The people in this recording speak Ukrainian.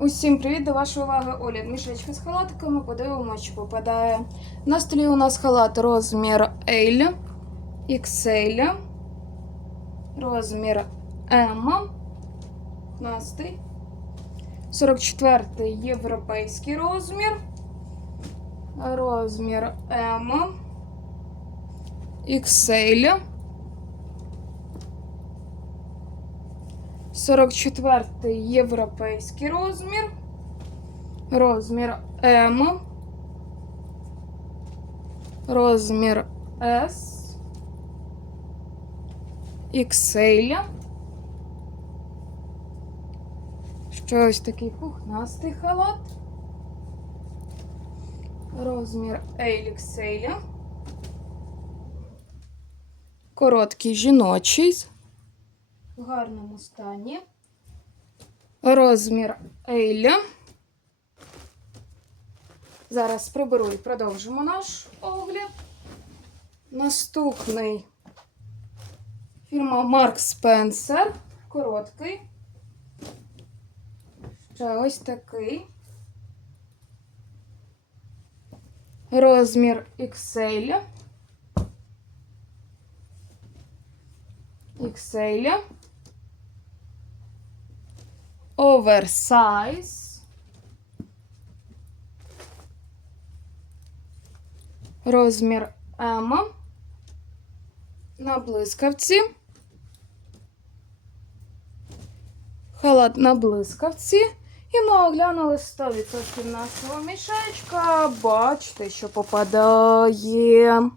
Усім привіт! До вашої уваги огляд мішечка з халатиками. Подивимося, що попадає. На столі у нас халат розмір L, XL, розмір M, 15, 44 європейський розмір, розмір M, XL. 44 європейський розмір. Розмір М. Розмір С. XL. Ще ось такий пухнастий халат. Розмір XL. Короткий жіночий в гарному стані. Розмір Ейля. Зараз приберу і продовжимо наш огляд. Наступний фірма Марк Спенсер. Короткий. Ще ось такий. Розмір XL. XL. Оверсайз. Розмір М. На блискавці. Халат на блискавці. І ми оглянули 100% нашого мішечка. Бачите, що попадає.